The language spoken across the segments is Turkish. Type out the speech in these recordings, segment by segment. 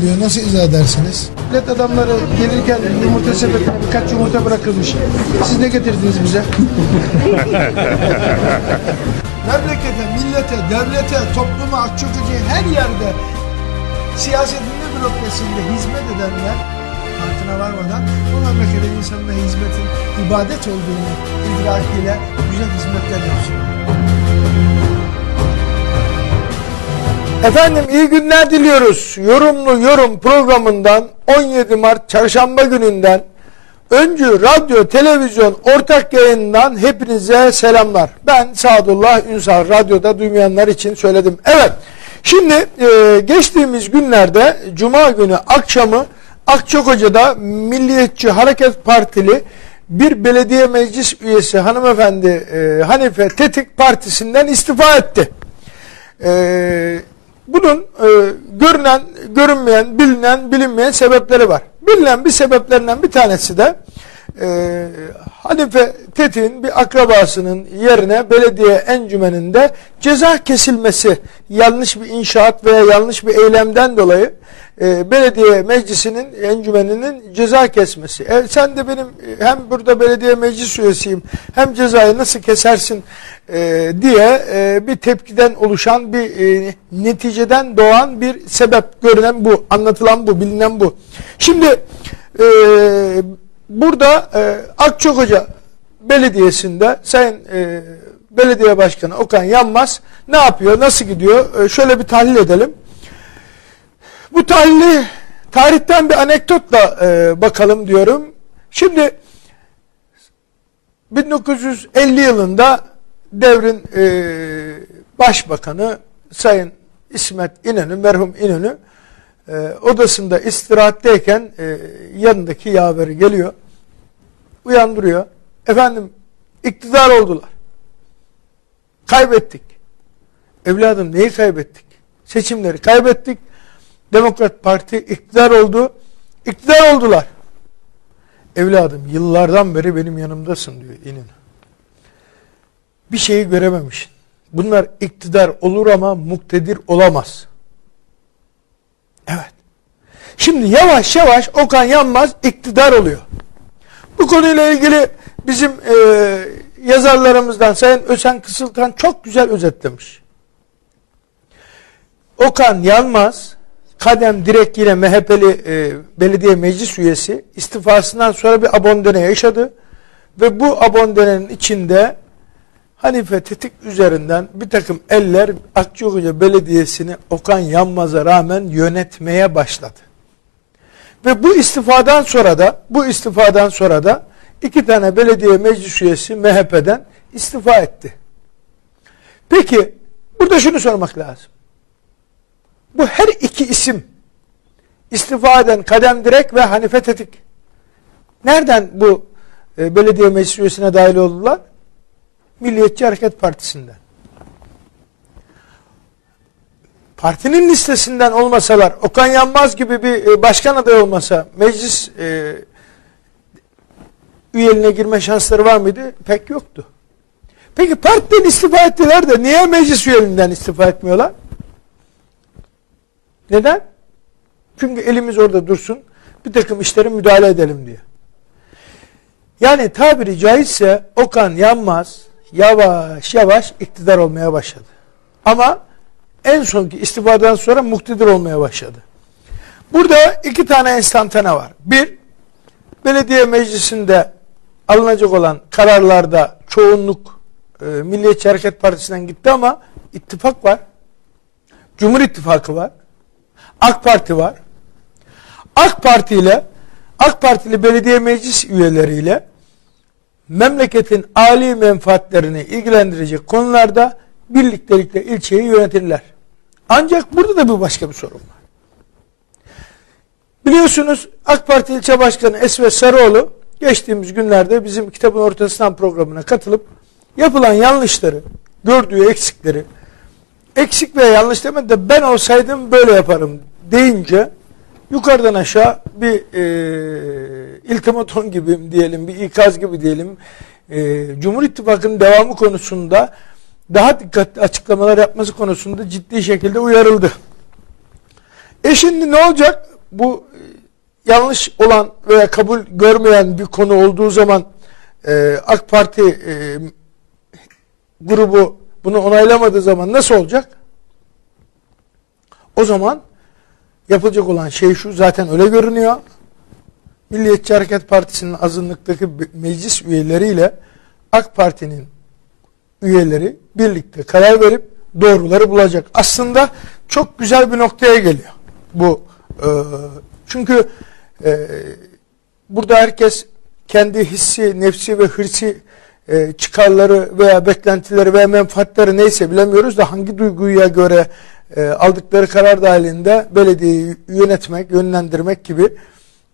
diyor. Nasıl izah edersiniz? Millet adamları gelirken yumurta sepetine birkaç yumurta bırakılmış. Siz ne getirdiniz bize? Memlekete, millete, devlete, topluma, akçokacıya her yerde siyasetin ne bürokrasinde hizmet edenler farkına varmadan o memleketin insanına hizmetin ibadet olduğunu idrakiyle güzel hizmetler yapsın. Efendim iyi günler diliyoruz. Yorumlu Yorum programından 17 Mart Çarşamba gününden Öncü Radyo Televizyon ortak yayından hepinize selamlar. Ben Sadullah Ünsal radyoda duymayanlar için söyledim. Evet şimdi e, geçtiğimiz günlerde Cuma günü akşamı Akçakoca'da Milliyetçi Hareket Partili bir belediye meclis üyesi hanımefendi e, Hanife Tetik partisinden istifa etti. Ee, bunun e, görünen, görünmeyen, bilinen, bilinmeyen sebepleri var. Bilinen bir sebeplerinden bir tanesi de e, Hanife Tetik'in bir akrabasının yerine belediye encümeninde ceza kesilmesi yanlış bir inşaat veya yanlış bir eylemden dolayı e, belediye meclisinin encümeninin ceza kesmesi. E, sen de benim e, hem burada belediye meclis üyesiyim hem cezayı nasıl kesersin e, diye e, bir tepkiden oluşan bir e, neticeden doğan bir sebep görünen bu, anlatılan bu, bilinen bu. Şimdi e, burada e, Akçakoca Belediyesi'nde Sayın e, Belediye Başkanı Okan Yanmaz ne yapıyor, nasıl gidiyor? E, şöyle bir tahlil edelim. Bu tahlili tarihten bir anekdotla e, bakalım diyorum. Şimdi 1950 yılında devrin e, başbakanı Sayın İsmet İnönü, merhum İnönü e, odasında istirahatteyken e, yanındaki yaveri geliyor, uyandırıyor. Efendim iktidar oldular. Kaybettik. Evladım neyi kaybettik? Seçimleri kaybettik. Demokrat Parti iktidar oldu. İktidar oldular. Evladım yıllardan beri benim yanımdasın diyor İnönü. Bir şeyi görememişsin. Bunlar iktidar olur ama muktedir olamaz. Evet. Şimdi yavaş yavaş Okan Yanmaz iktidar oluyor. Bu konuyla ilgili bizim e, yazarlarımızdan Sayın Ösen Kısılkan çok güzel özetlemiş. Okan Yanmaz kadem direkt yine MHP'li e, belediye meclis üyesi istifasından sonra bir abondene yaşadı ve bu abondenenin içinde Hanife Tetik üzerinden bir takım eller Akçakoca Belediyesi'ni Okan Yanmaz'a rağmen yönetmeye başladı. Ve bu istifadan sonra da bu istifadan sonra da iki tane belediye meclis üyesi MHP'den istifa etti. Peki burada şunu sormak lazım. Bu her iki isim istifa eden Kadem Direk ve Hanife Tetik. Nereden bu e, belediye meclis üyesine dahil oldular? Milliyetçi Hareket Partisi'nden. Partinin listesinden olmasalar, Okan Yanmaz gibi bir e, başkan adayı olmasa meclis e, üyeliğine girme şansları var mıydı? Pek yoktu. Peki partiden istifa ettiler de niye meclis üyeliğinden istifa etmiyorlar? Neden? Çünkü elimiz orada dursun, bir takım işlere müdahale edelim diye. Yani tabiri caizse Okan Yanmaz yavaş yavaş iktidar olmaya başladı. Ama en sonki istifadan sonra muktedir olmaya başladı. Burada iki tane enstantane var. Bir, belediye meclisinde alınacak olan kararlarda çoğunluk e, Milliyetçi Hareket Partisi'nden gitti ama ittifak var. Cumhur İttifakı var. AK Parti var. AK Parti ile AK Partili belediye meclis üyeleriyle memleketin âli menfaatlerini ilgilendirecek konularda birliktelikle ilçeyi yönetirler. Ancak burada da bir başka bir sorun var. Biliyorsunuz AK Parti ilçe başkanı Esvet Sarıoğlu geçtiğimiz günlerde bizim kitabın ortasından programına katılıp yapılan yanlışları, gördüğü eksikleri, eksik veya yanlış demedi de ben olsaydım böyle yaparım deyince yukarıdan aşağı bir e, iltimaton gibi diyelim, bir ikaz gibi diyelim, e, Cumhur İttifakı'nın devamı konusunda daha dikkatli açıklamalar yapması konusunda ciddi şekilde uyarıldı. E şimdi ne olacak? bu e, yanlış olan veya kabul görmeyen bir konu olduğu zaman e, AK Parti e, grubu bunu onaylamadığı zaman nasıl olacak? O zaman yapılacak olan şey şu zaten öyle görünüyor. Milliyetçi Hareket Partisi'nin azınlıktaki meclis üyeleriyle AK Parti'nin üyeleri birlikte karar verip doğruları bulacak. Aslında çok güzel bir noktaya geliyor bu. E, çünkü e, burada herkes kendi hissi, nefsi ve hırsi e, çıkarları veya beklentileri veya menfaatleri neyse bilemiyoruz da hangi duyguya göre e, aldıkları karar dahilinde belediyeyi yönetmek, yönlendirmek gibi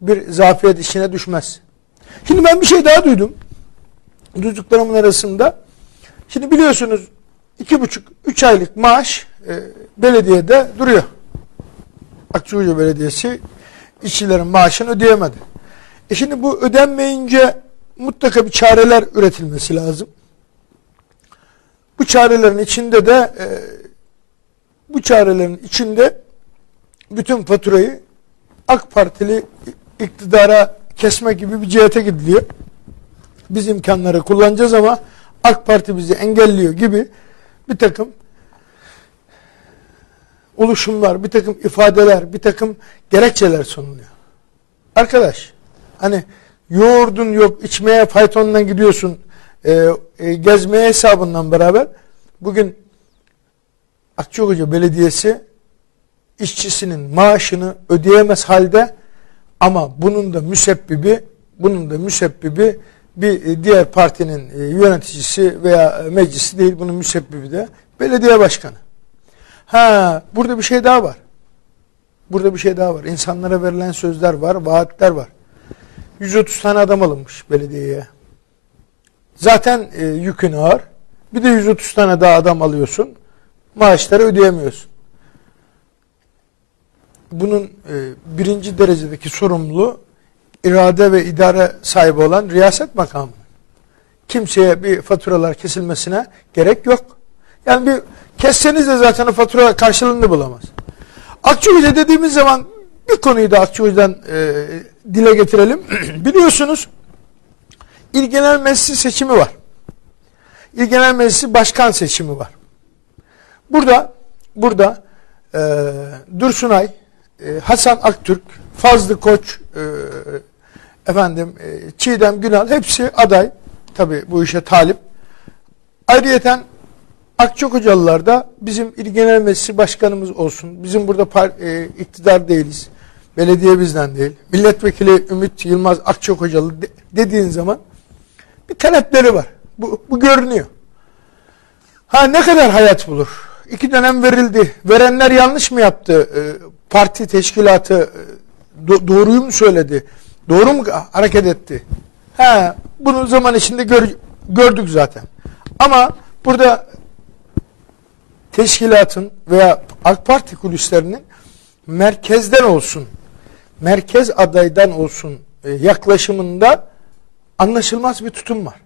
bir zafiyet işine düşmez. Şimdi ben bir şey daha duydum. Duyduklarımın arasında. Şimdi biliyorsunuz iki buçuk, üç aylık maaş e, belediyede duruyor. Akçakoca Belediyesi işçilerin maaşını ödeyemedi. E şimdi bu ödenmeyince mutlaka bir çareler üretilmesi lazım. Bu çarelerin içinde de e, bu çarelerin içinde bütün faturayı AK Partili iktidara kesme gibi bir cihete gidiliyor. Biz imkanları kullanacağız ama AK Parti bizi engelliyor gibi bir takım oluşumlar, bir takım ifadeler, bir takım gerekçeler sunuluyor. Arkadaş, hani yoğurdun yok, içmeye faytonla gidiyorsun, e, e, gezmeye hesabından beraber bugün Akçakoca Belediyesi işçisinin maaşını ödeyemez halde ama bunun da müsebbibi bunun da müsebbibi bir e, diğer partinin e, yöneticisi veya meclisi değil bunun müsebbibi de belediye başkanı. Ha burada bir şey daha var. Burada bir şey daha var. İnsanlara verilen sözler var, vaatler var. 130 tane adam alınmış belediyeye. Zaten e, yükün ağır. Bir de 130 tane daha adam alıyorsun. Maaşları ödeyemiyorsun. Bunun e, birinci derecedeki sorumluluğu irade ve idare sahibi olan riyaset makamı. Kimseye bir faturalar kesilmesine gerek yok. Yani bir kesseniz de zaten o fatura karşılığını bulamaz. Akçakoca dediğimiz zaman bir konuyu da Akçakoca'dan e, dile getirelim. Biliyorsunuz İl Genel Meclisi seçimi var. İl Genel Meclisi başkan seçimi var. Burada burada e, Dursunay, e, Hasan Aktürk, Fazlı Koç, e, efendim e, Çiğdem Günal hepsi aday. Tabi bu işe talip. Ayrıyeten Akçakocalılar da bizim İl Genel Meclisi Başkanımız olsun. Bizim burada par, e, iktidar değiliz. Belediye bizden değil. Milletvekili Ümit Yılmaz Akçakocalı de, dediğin zaman bir talepleri var. Bu, bu görünüyor. Ha ne kadar hayat bulur? İki dönem verildi. Verenler yanlış mı yaptı? E, parti teşkilatı e, do, doğruyu mu söyledi? Doğru mu hareket etti? Ha, bunu zaman içinde gör, gördük zaten. Ama burada teşkilatın veya AK Parti kulislerinin merkezden olsun, merkez adaydan olsun e, yaklaşımında anlaşılmaz bir tutum var.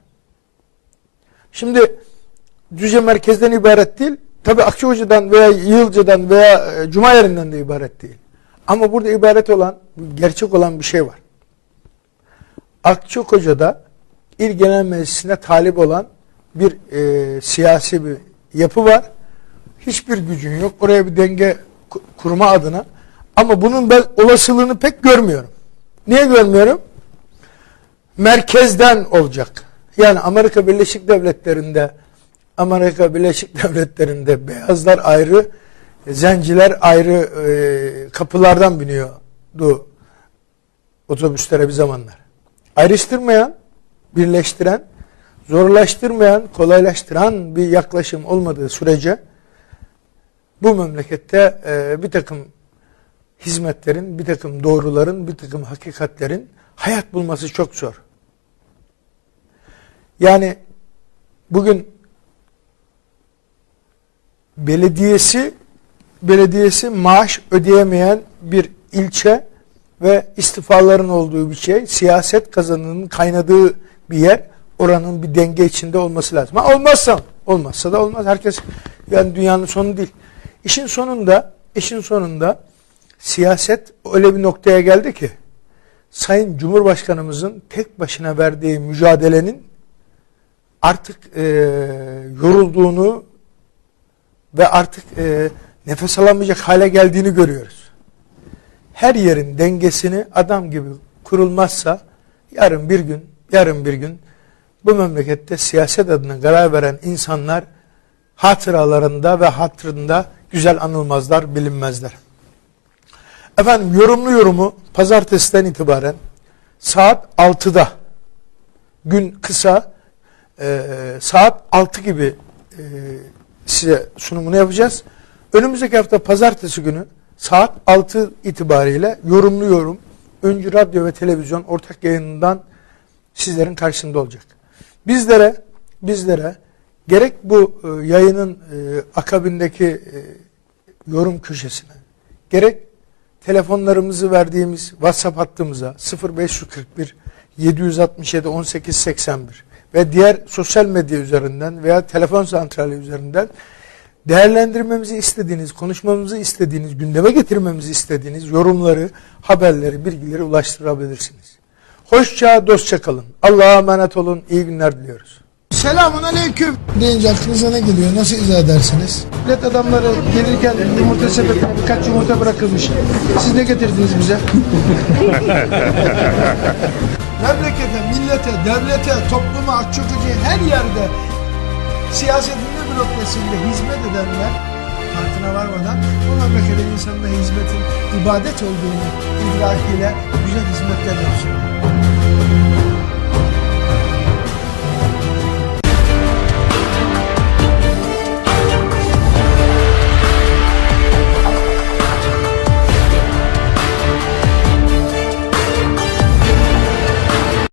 Şimdi Düzce merkezden ibaret değil, tabi Akçahoca'dan veya Yılca'dan veya e, Cuma yerinden de ibaret değil. Ama burada ibaret olan, gerçek olan bir şey var. Akçakoca'da İl Genel Meclisi'ne talip olan bir e, siyasi bir yapı var. Hiçbir gücün yok. Oraya bir denge kurma adına. Ama bunun ben olasılığını pek görmüyorum. Niye görmüyorum? Merkezden olacak. Yani Amerika Birleşik Devletleri'nde Amerika Birleşik Devletleri'nde beyazlar ayrı, zenciler ayrı e, kapılardan biniyordu otobüslere bir zamanlar. Ayrıştırmayan, birleştiren, zorlaştırmayan, kolaylaştıran bir yaklaşım olmadığı sürece bu memlekette e, bir takım hizmetlerin, bir takım doğruların, bir takım hakikatlerin hayat bulması çok zor. Yani bugün belediyesi belediyesi maaş ödeyemeyen bir ilçe ve istifaların olduğu bir şey, siyaset kazanının kaynadığı bir yer, oranın bir denge içinde olması lazım. Ha, olmazsa, olmazsa da olmaz. Herkes, yani dünyanın sonu değil. İşin sonunda, işin sonunda Siyaset öyle bir noktaya geldi ki Sayın Cumhurbaşkanımızın tek başına verdiği mücadelenin artık e, yorulduğunu ve artık e, nefes alamayacak hale geldiğini görüyoruz. Her yerin dengesini adam gibi kurulmazsa yarın bir gün, yarın bir gün bu memlekette siyaset adına karar veren insanlar hatıralarında ve hatırında güzel anılmazlar, bilinmezler. Efendim yorumlu yorumu pazartesiden itibaren saat 6'da gün kısa e, saat 6 gibi e, size sunumunu yapacağız. Önümüzdeki hafta pazartesi günü saat 6 itibariyle yorumlu yorum Öncü Radyo ve Televizyon ortak yayınından sizlerin karşısında olacak. Bizlere bizlere gerek bu e, yayının e, akabindeki e, yorum köşesine gerek telefonlarımızı verdiğimiz WhatsApp hattımıza 0541 767 18 81 ve diğer sosyal medya üzerinden veya telefon santrali üzerinden değerlendirmemizi istediğiniz, konuşmamızı istediğiniz, gündeme getirmemizi istediğiniz yorumları, haberleri, bilgileri ulaştırabilirsiniz. Hoşça, dostça kalın. Allah'a emanet olun. İyi günler diliyoruz. Selamun aleyküm. Deyince aklınıza ne geliyor? Nasıl izah edersiniz? Millet adamları gelirken yumurta sepetine birkaç yumurta bırakılmış. Siz ne getirdiniz bize? memlekete, millete, devlete, topluma, açıklıcı her yerde siyasetin ne bürokrasinde hizmet edenler farkına varmadan bu memlekete insanına hizmetin ibadet olduğunu idrakiyle güzel hizmetler yapsın.